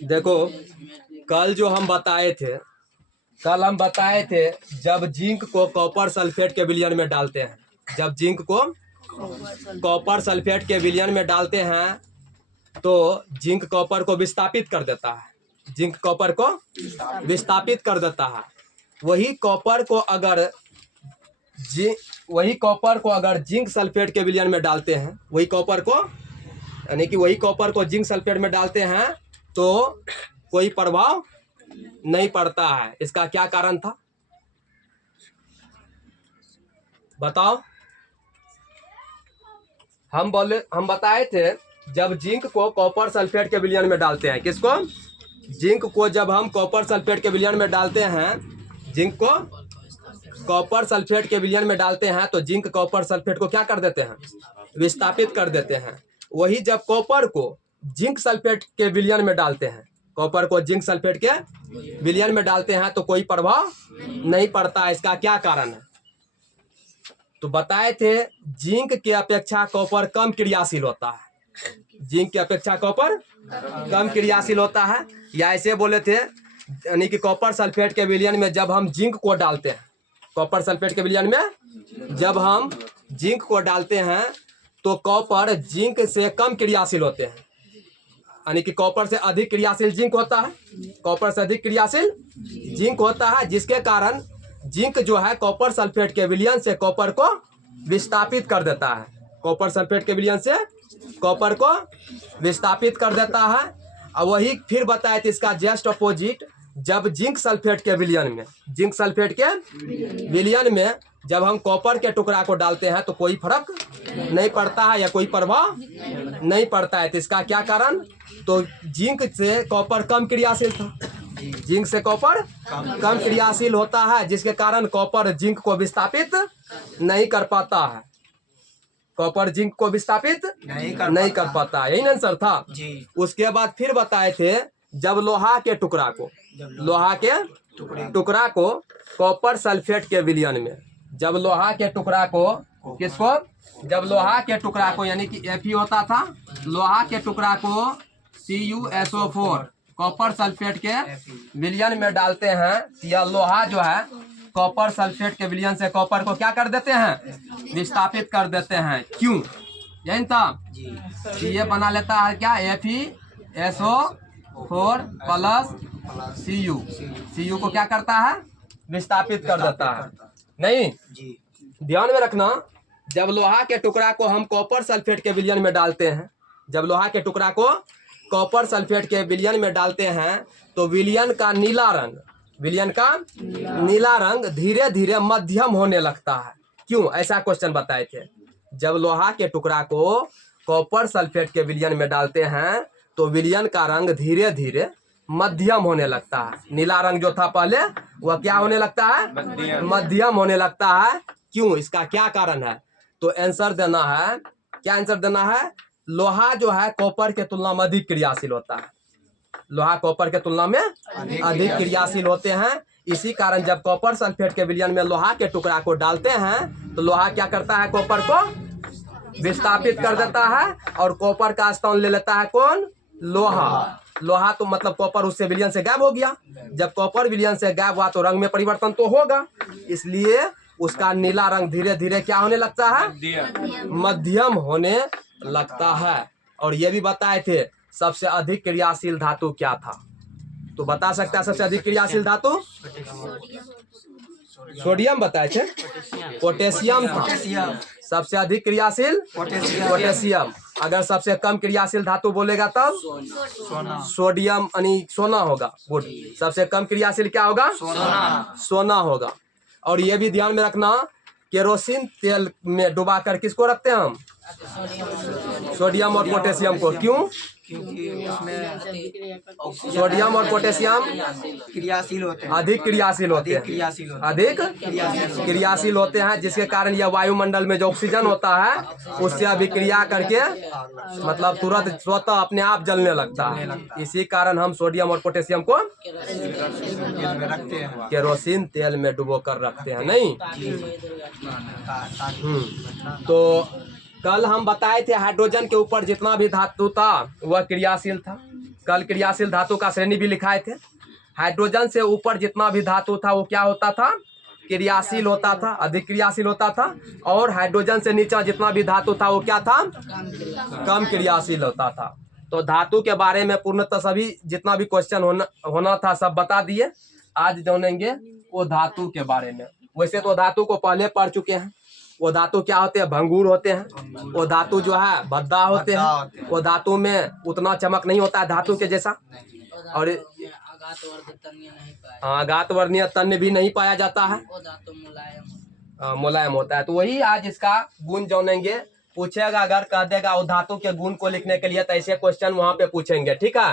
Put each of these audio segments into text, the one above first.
देखो कल हम बताए थे जब जिंक को कॉपर सल्फेट के विलयन में डालते हैं, जब जिंक को कॉपर सल्फेट के विलयन में डालते हैं तो जिंक कॉपर को विस्थापित कर देता है, जिंक कॉपर को विस्थापित कर देता है। वही कॉपर को अगर जिंक सल्फेट के विलयन में डालते हैं, वही कॉपर को जिंक सल्फेट में डालते हैं तो कोई प्रभाव नहीं पड़ता है। इसका क्या कारण था बताओ? हम बताए थे जब जिंक को कॉपर सल्फेट के विलयन में डालते हैं, किसको? जिंक को जब हम कॉपर सल्फेट के विलयन में डालते हैं, जिंक को कॉपर सल्फेट के विलयन में डालते हैं तो जिंक कॉपर सल्फेट को क्या कर देते हैं? विस्थापित कर देते हैं। वही जब कॉपर को जिंक सल्फेट के विलयन में डालते हैं, कॉपर को जिंक सल्फेट के विलयन में डालते हैं तो कोई प्रभाव नहीं पड़ता। इसका क्या कारण है? तो बताए थे जिंक की अपेक्षा कॉपर कम क्रियाशील होता है, जिंक की अपेक्षा कॉपर कम क्रियाशील होता है। या ऐसे बोले थे यानी कि कॉपर सल्फेट के विलयन में जब हम जिंक को डालते हैं, कॉपर सल्फेट के विलयन में जब हम जिंक को डालते हैं तो कॉपर जिंक से कम क्रियाशील होते हैं, यानी कि कॉपर से अधिक क्रियाशील जिंक होता है, कॉपर से अधिक क्रियाशील जिंक होता है, जिसके कारण जिंक जो है कॉपर सल्फेट के विलयन से कॉपर को विस्थापित कर देता है, कॉपर सल्फेट के विलयन से कॉपर को विस्थापित कर देता है। और वही फिर बताए थे इसका जस्ट अपोजिट, जब जिंक सल्फेट के विलयन में, जिंक सल्फेट के विलयन में जब हम कॉपर के टुकड़ा को डालते हैं तो कोई फर्क नहीं पड़ता है या कोई प्रभाव नहीं पड़ता है। तो इसका क्या कारण? तो जिंक से कॉपर कम क्रियाशील था, जिंक से कॉपर कम क्रियाशील होता है, जिसके कारण कॉपर जिंक को विस्थापित नहीं कर पाता है, कॉपर जिंक को विस्थापित नहीं कर पाता है। यही आंसर था जी। उसके बाद फिर बताए थे जब लोहा के टुकड़ा को कॉपर सल्फेट के विलयन में, जब लोहा के टुकड़ा को किसको, जब लोहा के टुकड़ा को यानी कि Fe होता था, लोहा के टुकड़ा को CuSO4 कॉपर सल्फेट के विलयन में डालते हैं, या लोहा जो है कॉपर सल्फेट के विलयन से कॉपर को क्या कर देते हैं? विस्थापित कर देते हैं। क्यों? यही था ये बना लेता है क्या? FeSO4 प्लस Cu को क्या करता है? विस्थापित कर देता है। नहीं जी, ध्यान में रखना, जब लोहा के टुकड़ा को हम कॉपर सल्फेट के विलयन में डालते हैं, जब लोहा के टुकड़ा को कॉपर सल्फेट के विलयन में डालते हैं तो विलयन का नीला रंग धीरे धीरे मध्यम होने लगता है। क्यों? ऐसा क्वेश्चन बताए थे, जब लोहा के टुकड़ा को कॉपर सल्फेट के विलयन में डालते हैं तो विलयन का रंग धीरे धीरे मध्यम होने लगता है। नीला रंग जो था पहले वह क्या होने लगता है? मध्यम होने लगता है। क्यों? इसका क्या कारण है? तो आंसर देना है, क्या आंसर देना है? लोहा जो है कॉपर के तुलना में अधिक क्रियाशील होता है, लोहा कॉपर के तुलना में अधिक क्रियाशील होते हैं। इसी कारण जब कॉपर सल्फेट के विलयन में लोहा के टुकड़ा को डालते हैं तो लोहा क्या करता है? कॉपर को विस्थापित कर देता है और कॉपर का स्थान ले लेता है कौन? लोहा। लोहा तो मतलब कॉपर उससे विलयन से गायब हो गया। जब कॉपर विलयन से गायब हुआ तो रंग में परिवर्तन तो होगा, इसलिए उसका नीला रंग धीरे धीरे क्या होने लगता है? मध्यम होने लगता है। और ये भी बताए थे सबसे अधिक क्रियाशील धातु क्या था? तो बता सकता है सबसे अधिक क्रियाशील धातु? सोडियम बताए थे, पोटेशियम था सबसे अधिक क्रियाशील, पोटेशियम। अगर सबसे कम क्रियाशील धातु बोलेगा तब सोडियम यानी सोना होगा। गुड, सबसे कम क्रियाशील क्या होगा? सोना होगा। और ये भी ध्यान में रखना, केरोसिन तेल में डुबाकर किसको रखते हैं हम? सोडियम और पोटेशियम को। क्यों? क्योंकि उसमें सोडियम और पोटेशियम क्रियाशील होते हैं, अधिक क्रियाशील होते हैं, अधिक क्रियाशील होते हैं, जिसके कारण यह वायुमंडल में जो ऑक्सीजन होता है उससे अभिक्रिया करके मतलब तुरंत स्वतः अपने आप जलने लगता है। इसी कारण हम सोडियम और पोटेशियम को केरोसिन तेल में डुबो कर रखते हैं। नहीं तो कल हम बताए थे हाइड्रोजन के ऊपर जितना भी धातु था वह क्रियाशील था, कल क्रियाशील धातु का श्रेणी भी लिखाए थे। हाइड्रोजन से ऊपर जितना भी धातु था वो क्या होता था, क्रियाशील होता था, अधिक क्रियाशील होता था। और हाइड्रोजन से नीचे जितना भी धातु था वो क्या था, कम क्रियाशील होता था। तो धातु के बारे में पूर्णतः सभी जितना भी क्वेश्चन होना था सब बता दिए। आज जानेंगे वो धातु के बारे में। वैसे तो धातु को पहले पढ़ चुके हैं। वो धातु क्या होते हैं, भंगूर होते हैं। वो धातु जो है भद्दा होते हैं। वो धातु में उतना चमक नहीं होता है धातु के जैसा। और आघात वर्णीय तन्य भी नहीं पाया जाता है, मुलायम होता है। तो वही आज इसका गुण जानेंगे। पूछेगा अगर कह देगा वो धातु के गुण को लिखने के लिए, तो ऐसे क्वेश्चन वहां पे पूछेंगे, ठीक है।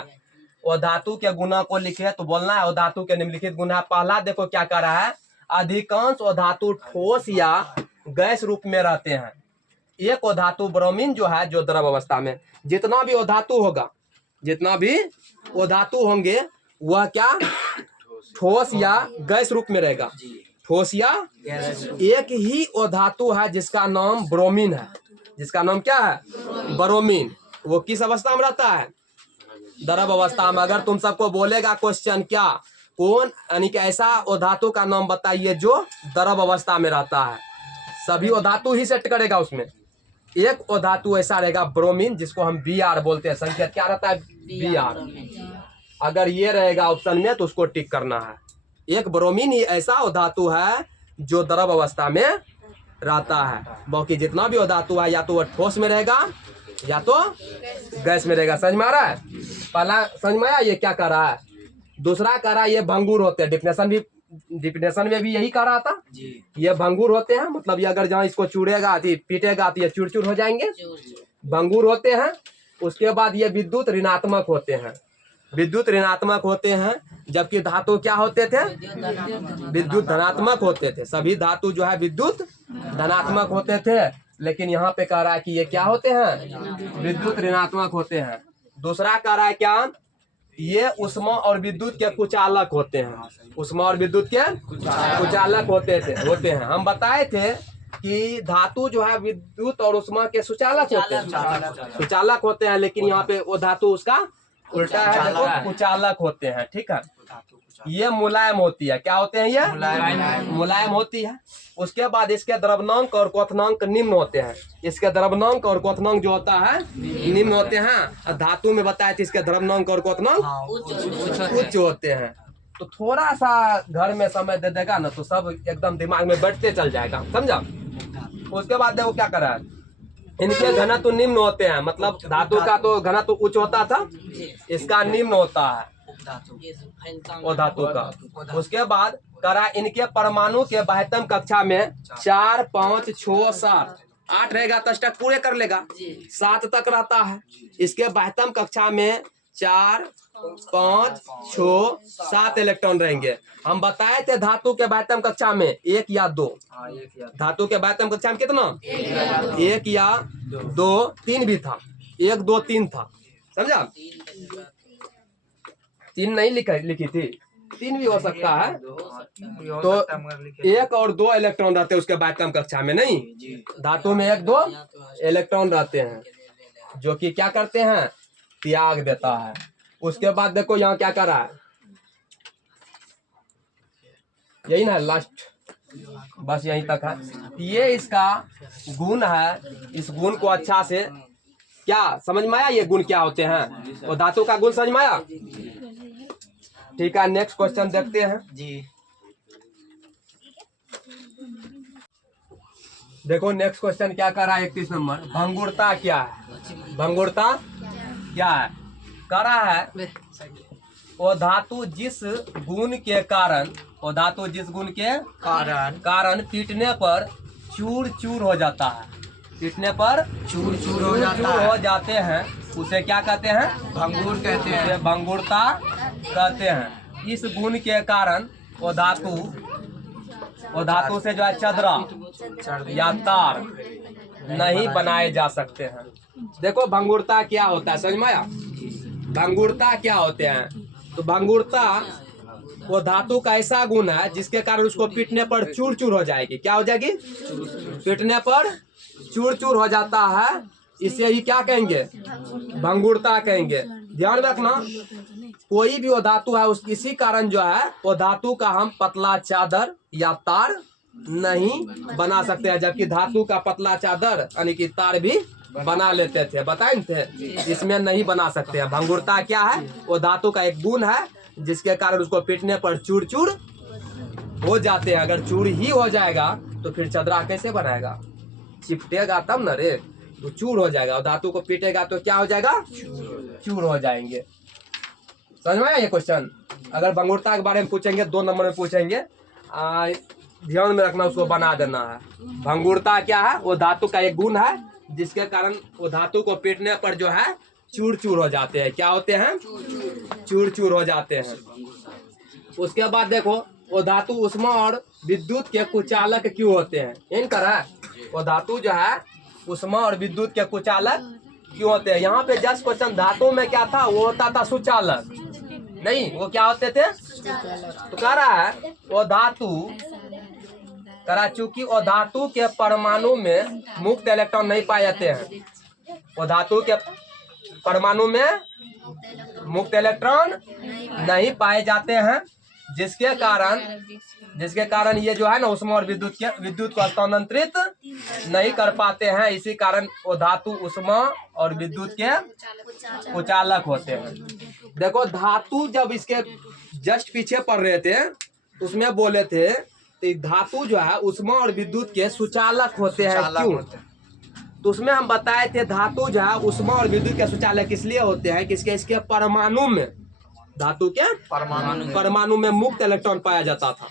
वो धातु के गुणों को लिखे तो बोलना है वो धातु के निम्नलिखित गुण है। पहला देखो क्या कर रहा है, अधिकांश वो धातु ठोस या गैस रूप में रहते हैं। एक वो धातु ब्रोमीन जो है, जो द्रव अवस्था में, जितना भी वो धातु होगा, जितना भी वो धातु होंगे वह क्या ठोस या गैस रूप में रहेगा। ठोस या एक ही वो धातु है जिसका नाम ब्रोमीन है। जिसका नाम क्या है, ब्रोमीन। वो किस अवस्था में रहता है, द्रव अवस्था में। अगर तुम सबको बोलेगा क्वेश्चन क्या, कौन यानी कि ऐसा वो धातु का नाम बताइए जो द्रव अवस्था में रहता है, सभी वो धातु ही सेट करेगा उसमें। एक वो धातु ऐसा रहेगा ब्रोमीन, जिसको हम Br बोलते हैं। संकेत क्या रहता है, Br। अगर ये रहेगा ऑप्शन में तो उसको टिक करना है। एक ब्रोमीन ही ऐसा वो धातु है जो द्रव अवस्था में रहता है। बाकी जितना भी वो धातु है या तो वो ठोस में रहेगा या तो गैस में रहेगा। समझ में आ रहा है, पहला समझ में आया ये क्या कर रहा है। दूसरा कर रहा है ये भंगूर होते हैं। डिफिनेशन में भी यही कर रहा था, ये भंगूर होते हैं। मतलब ये अगर जहाँ इसको चूड़ेगा पीटेगा तो ये चूर चूर हो जाएंगे, भंगूर होते हैं। उसके बाद ये विद्युत ऋणात्मक होते हैं। विद्युत ऋणात्मक होते हैं, जबकि धातु क्या होते थे, विद्युत धनात्मक होते थे। सभी धातु जो है विद्युत धनात्मक होते थे, लेकिन यहाँ पे कह रहा है कि ये क्या होते हैं, विद्युत ऋणात्मक होते हैं। दूसरा कह रहा है क्या, ये उष्मा और विद्युत के कुचालक होते हैं। उष्मा और विद्युत के कुचालक होते हैं। हम बताए थे कि धातु जो है विद्युत और उष्मा के सुचालक होते हैं, लेकिन यहाँ पे वो धातु उसका उल्टा है, देखो कुचालक होते हैं, ठीक है। ये मुलायम होती है। क्या होते हैं ये, मुलायम होती है। उसके बाद इसके द्रव्यनांक और क्वथनांक निम्न होते हैं। इसके द्रव्यनांक और क्वथनांक जो होता है निम्न होते हैं। धातु में बताया था इसके द्रव्यनांक और क्वथनांक उच्च होते हैं। तो थोड़ा सा घर में समय दे देगा ना तो सब एकदम दिमाग में बैठते चल जाएगा, समझा। उसके बाद देखो क्या कर रहा है, इनके घनत्व निम्न होते हैं। मतलब धातु का तो घनत्व उच्च होता था, इसका निम्न होता है वो धातु का। उसके बाद करा इनके परमाणु के बाह्यतम कक्षा में 4, 5, 6, 7, 8 रहेगा तो अष्टक पूरे कर लेगा, 7 तक रहता है। इसके बाह्यतम कक्षा में 4, 5, 6, 7 इलेक्ट्रॉन रहेंगे। हम बताए थे धातु के बाह्यतम कक्षा में 1 या 2। धातु के बाह्यतम कक्षा में कितना, 1 या 2, 3 भी था, 1, 2, 3 था, समझा। 3 नहीं लिखी थी, 3 भी हो सकता है। तो 1 और 2 इलेक्ट्रॉन रहते हैं उसके बाह्यतम कक्षा में। नहीं, धातु में 1, 2 इलेक्ट्रॉन रहते हैं, जो कि क्या करते हैं, त्याग देता है। उसके बाद देखो यहाँ क्या कर रहा है, यही ना लास्ट, बस यहीं तक है। ये इसका गुण है। इस गुण को अच्छा से क्या समझ में आया, ये गुण क्या होते हैं, वो धातु का गुण समझ में आया। ठीक है, नेक्स्ट क्वेश्चन देखते हैं जी। देखो नेक्स्ट क्वेश्चन क्या कर रहा है, 31 नंबर। भंगुरता क्या है, भंगुरता क्या है, कह रहा है वो धातु जिस गुण के कारण, वो धातु जिस गुण के कारण पीटने पर चूर चूर हो जाता है, पीटने पर चूर चूर हो जाते हैं, उसे क्या कहते हैं, भंगुर कहते हैं, भंगुरता कहते हैं। इस गुण के कारण वो धातु से जो है चदरा या तार नहीं बनाए जा सकते हैं। देखो भंगुरता क्या होता है, समझ में आया। भंगुरता क्या होते हैं, तो भंगुरता वो धातु का ऐसा गुण है जिसके कारण उसको पीटने पर चूर चूर हो जाएगी। क्या हो जाएगी, पीटने पर चूर चूर हो जाता है। इसे ही क्या कहेंगे, भंगुरता कहेंगे। ध्यान रखना, कोई भी वो धातु है उस इसी कारण जो है वो धातु का हम पतला चादर या तार नहीं बना सकते हैं, जबकि धातु का पतला चादर यानी कि तार भी बना लेते थे, बताए थे। इसमें नहीं बना सकते हैं। भंगुरता क्या है? वो धातु का एक गुण है जिसके कारण उसको पीटने पर चूर चूर हो जाते हैं। अगर चूर ही हो जाएगा तो फिर चदरा कैसे बनाएगा? चिपटेगा तब न रे, तो चूर हो जाएगा। और धातु को पीटेगा तो क्या हो जाएगा? चूर हो जाएंगे। समझ में आया ये क्वेश्चन? अगर भंगुरता के बारे में पूछेंगे 2 नंबर में पूछेंगे, ध्यान में रखना, उसको बना देना है। भंगुरता क्या है? वो धातु का एक गुण है जिसके कारण वो धातु को पीटने पर जो है चूर चूर हो जाते हैं। क्या होते हैं? चूर चूर हो जाते हैं। उसके बाद देखो, वो धातु उष्मा और विद्युत के कुचालक क्यों होते हैं? इन कर है वो धातु जो है उष्मा और विद्युत के कुचालक क्यों होते हैं? यहाँ पे जस्ट क्वेश्चन धातु में क्या था? वो होता था सुचालक, नहीं वो क्या होते थे? तो कह रहा है वो धातु करा, चूंकि वो धातु के परमाणु में मुक्त इलेक्ट्रॉन नहीं पाए जाते हैं। वो धातु के परमाणु में मुक्त इलेक्ट्रॉन नहीं पाए जाते हैं, जिसके कारण ये जो है ना उष्मा और विद्युत को हस्तांतरित नहीं कर पाते हैं। इसी कारण वो धातु उष्मा और विद्युत के कुचालक होते हैं। देखो, धातु जब इसके जस्ट पीछे पढ़ रहे थे उसमें बोले थे तो धातु जो है उष्मा और विद्युत के सुचालक होते हैं। क्यों? तो उसमें हम बताए थे धातु जो है उष्मा और विद्युत के सुचालक इसलिए होते हैं कि इसके परमाणु में, धातु के परमाणु में मुक्त इलेक्ट्रॉन पाया जाता था।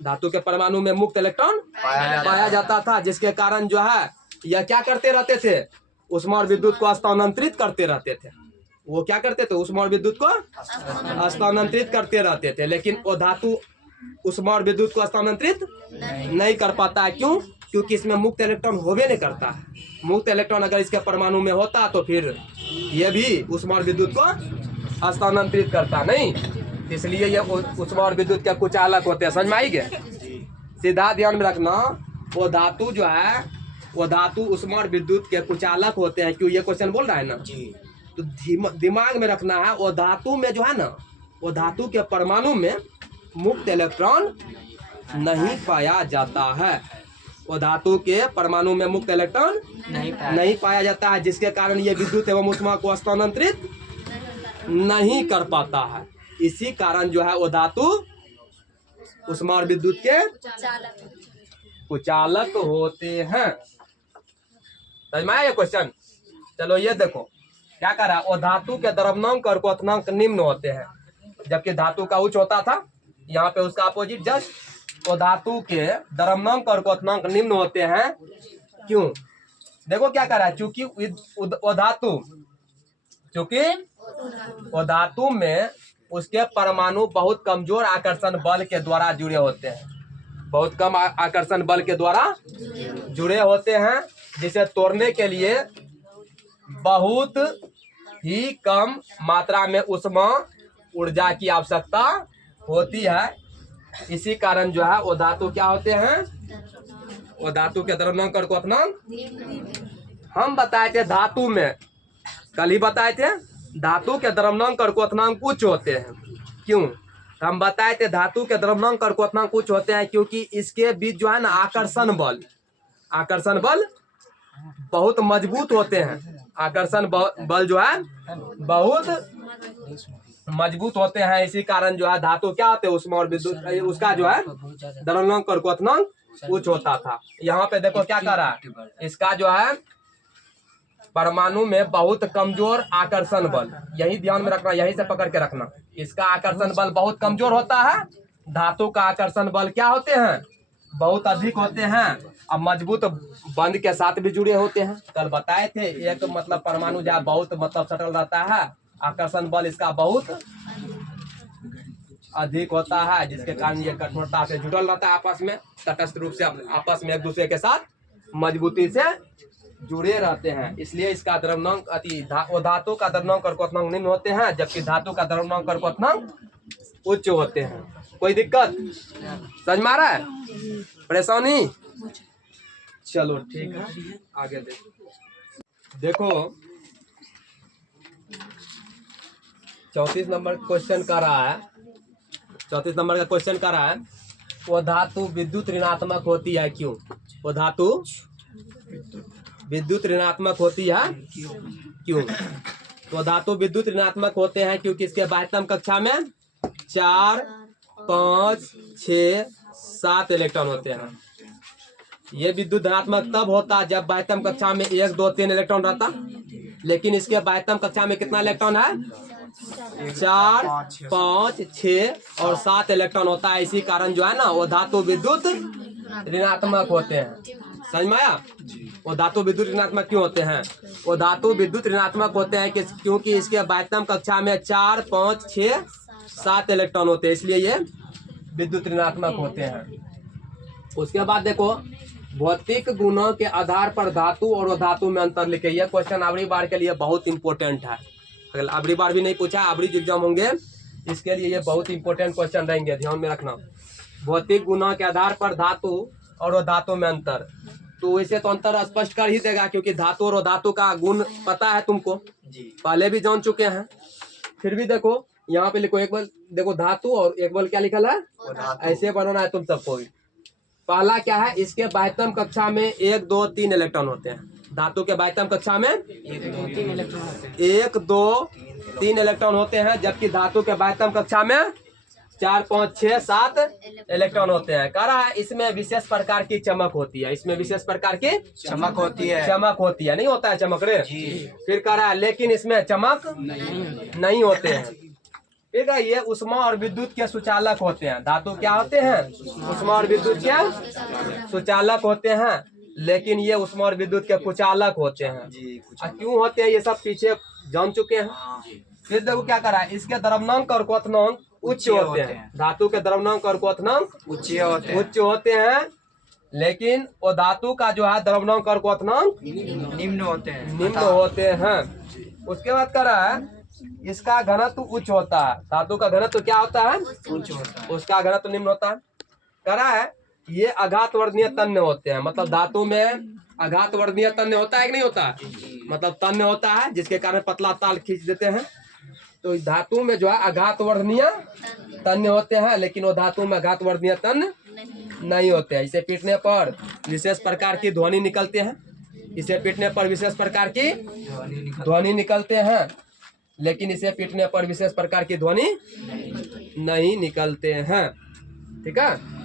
धातु के परमाणु में मुक्त इलेक्ट्रॉन पाया जाता था, जिसके कारण जो है यह क्या करते रहते थे? उष्मा और विद्युत को हस्तांतरित करते रहते थे। वो क्या करते थे? उष्मा और विद्युत को हस्तांतरित करते रहते थे। लेकिन वो धातु उष्मा और विद्युत को हस्तांतरित नहीं कर पाता है। क्यों? क्योंकि इसमें मुक्त इलेक्ट्रॉन होवे नहीं करता है। मुक्त इलेक्ट्रॉन अगर इसके परमाणु में होता तो फिर ये भी उष्मा और विद्युत को हस्तांतरित करता नहीं, इसलिए ये उष्मा और विद्युत के कुचालक होते हैं। समझ में आई गए? सीधा ध्यान में रखना, वो धातु जो है वो धातु उष्मा और विद्युत के कुचालक होते हैं। क्यों? ये क्वेश्चन बोल रहा है ना, तो दिमाग में रखना है। वो धातु में जो है ना, वो धातु के परमाणु में मुक्त इलेक्ट्रॉन नहीं पाया जाता है। वो धातु के परमाणु में मुक्त इलेक्ट्रॉन नहीं पाया जाता है, जिसके कारण ये विद्युत एवं उष्मा को हस्तांतरित नहीं कर पाता है। इसी कारण जो है वो धातु उष्मा और विद्युत के कुचालक होते हैं। समझ में आया ये क्वेश्चन? चलो ये देखो क्या कर रहा है। वो धातु के द्रव्यमांक और क्वथनांक निम्न होते हैं, जबकि धातु का उच्च होता था। यहाँ पे उसका अपोजिट जस्ट वो धातु के द्रव्यमांक और क्वथनांक निम्न होते हैं। क्यों? देखो क्या कर रहा है, चूंकि वो धातु में उसके परमाणु बहुत कमजोर आकर्षण बल के द्वारा जुड़े होते हैं। बहुत कम आकर्षण बल के द्वारा जुड़े होते हैं, जिसे तोड़ने के लिए बहुत ही कम मात्रा में उष्मा ऊर्जा की आवश्यकता होती है। इसी कारण जो है वो धातु क्या होते हैं? वो धातु के द्रव्यमांक और क्वथनांक हम बताए थे धातु में, कल ही बताए थे धातु के द्रव्यमांक और क्वथनांक उच्च होते हैं। क्यों? हम बताए थे धातु के द्रव्यमांक और क्वथनांक उच्च होते हैं क्योंकि इसके बीच जो है ना आकर्षण बल बहुत मजबूत होते हैं। आकर्षण बल जो है बहुत मजबूत होते हैं। इसी कारण जो है धातु क्या होते हैं? उष्मा और विद्युत उसका जो है द्रव्यमांक और क्वथनांक उच्च होता था। यहाँ पे देखो क्या कर रहा है, इसका जो है परमाणु में बहुत कमजोर आकर्षण बल, यही ध्यान में रखना, यही से पकड़ के रखना। इसका आकर्षण बल बहुत कमजोर होता है। धातु का आकर्षण बल क्या होते हैं? बहुत अधिक होते हैं और मजबूत बंध के साथ भी जुड़े होते हैं। कल बताए थे एक मतलब परमाणु जहाँ बहुत मतलब सटल रहता है, आकर्षण बल इसका बहुत अधिक होता है, जिसके कारण ये कठोरता से जुड़ल रहता है आपस में, तटस्थ रूप से आपस में एक दूसरे के साथ मजबूती से जुड़े रहते हैं। इसलिए इसका द्रव्यमांक धातु का द्रव्यमांक और क्वथनांक निम्न होते हैं, जबकि धातु का द्रव्यमांक और क्वथनांक उच्च होते हैं। कोई दिक्कत समझ में आ रहा है? परेशानी? चलो ठीक है, आगे देखो। 34 नंबर क्वेश्चन कर रहा है, 34 नंबर का क्वेश्चन कर रहा है, वो धातु विद्युत ऋणात्मक होती है क्यों? वो धातु विद्युत ऋणात्मक होती है क्यों? तो धातु विद्युत ऋणात्मक होते हैं क्योंकि इसके बाह्यतम कक्षा में 4, 5, 6, 7 इलेक्ट्रॉन होते हैं। ये विद्युत धनात्मक तब होता जब बाह्यतम कक्षा में 1, 2, 3 इलेक्ट्रॉन रहता, लेकिन इसके बाह्यतम कक्षा में कितना इलेक्ट्रॉन है? 4, 5, 6 और 7 इलेक्ट्रॉन होता है। इसी कारण जो है ना वो धातु विद्युत ऋणात्मक होते हैं। समझ में आया? वो धातु विद्युत ऋणात्मक क्यों होते हैं? वो धातु विद्युत ऋणात्मक होते हैं क्योंकि इसके बाह्यतम कक्षा में 4, 5, 6, 7 इलेक्ट्रॉन होते हैं, इसलिए ये विद्युत ऋणात्मक होते हैं। उसके बाद देखो, भौतिक गुणों के आधार पर धातु और धातु में अंतर लिखे। यह क्वेश्चन अगली बार के लिए बहुत इंपॉर्टेंट है। अगर अगली बार भी नहीं पूछा, अगली एग्जाम होंगे इसके लिए ये बहुत इंपॉर्टेंट क्वेश्चन रहेंगे, ध्यान में रखना। भौतिक गुणों के आधार पर धातु और धातु में अंतर, तो इसे तो अंतर स्पष्ट कर ही देगा क्योंकि धातु और धातु का गुण पता है तुमको, पहले भी जान चुके हैं। फिर भी देखो यहाँ पे लिखो, एक बल देखो धातु और एक बल क्या लिखल है, ऐसे बनाना है तुम सबको भी। पहला क्या है, इसके बाह्यतम कक्षा में 1, 2, 3 इलेक्ट्रॉन होते हैं। धातु के बाह्यतम कक्षा में 1, 2, 3 इलेक्ट्रॉन होते हैं, जबकि धातु के बाह्यतम कक्षा में 4, 5, 6, 7 इलेक्ट्रॉन होते हैं। कह रहा है इसमें विशेष प्रकार की चमक होती है, इसमें विशेष प्रकार की चमक होती है। चमक होती है, नहीं होता है चमक रे? फिर कह रहा है लेकिन इसमें चमक नहीं होते हैं। ठीक है, ये उष्मा और विद्युत के सुचालक होते हैं। धातु क्या होते हैं? उष्मा और विद्युत के सुचालक होते हैं, लेकिन ये उष्मा और विद्युत के कुचालक होते हैं। क्यों होते हैं ये सब पीछे जान चुके हैं। फिर देखो क्या करा है, इसके द्रव्यनांक और क्वथनांक उच्च होते हैं। धातु के द्रव्यनांक और क्वथनांक उच्च होते हैं, लेकिन वो धातु का जो है द्रव्यनांक और क्वथनांक निम्न होते हैं। उसके बाद कह रहा है इसका घनत्व उच्च होता है। धातु का घनत्व क्या होता है? उच्च होता है। उसका घनत्व निम्न होता है। कह रहा है ये आघातवर्णीय तन्य होते हैं। मतलब धातु में आघातवर्णीय तन्य होता है कि नहीं होता है? मतलब तन्य होता है जिसके कारण पतला ताल खींच देते हैं। तो धातु में जो है आघातवर्णीय तन्य होते हैं, लेकिन वो धातु में आघातवर्णीय तन्य नहीं होते हैं। इसे पीटने पर विशेष प्रकार की ध्वनि निकलते हैं। इसे पीटने पर विशेष प्रकार की ध्वनि निकलते हैं, लेकिन इसे पीटने पर विशेष प्रकार की ध्वनि नहीं निकलते हैं। ठीक है।